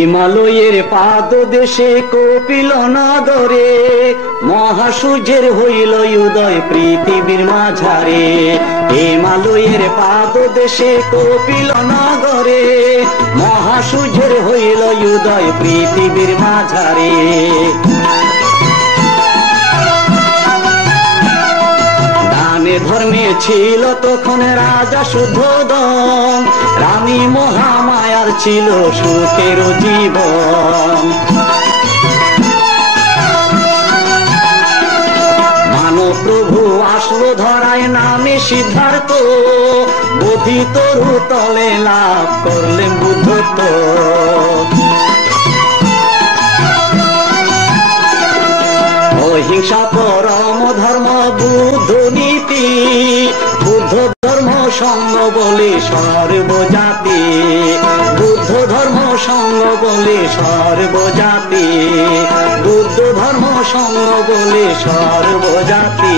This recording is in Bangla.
হিমালয়ের পাদদেশে কপিল নগরে মহাসূর্যের হইল উদয় পৃথিবীর মাঝারে। হিমালয়ের পাদদেশে কপিল নগরে মহাসূর্যের হইল উদয় পৃথিবীর মাঝারে। দানে ধর্মে ছিল তখন রাজা শুদ্ধোদন, রানী মহামায়ার ছিল সুখের জীবন। মানব প্রভু আসলো ধরায় নামে সিদ্ধার্থ, বোধি তরু তলে লাভ করলেন বুদ্ধত্ব। অহিংসা পরম ধর্ম বুদ্ধ নীতি, বুদ্ধ ধর্ম সঙ্গ বলে সর্বজাতি। বুদ্ধ ধর্ম সঙ্গ বলে সর্বজাতি, বুদ্ধ ধর্ম সঙ্গ বলে সর্বজাতি।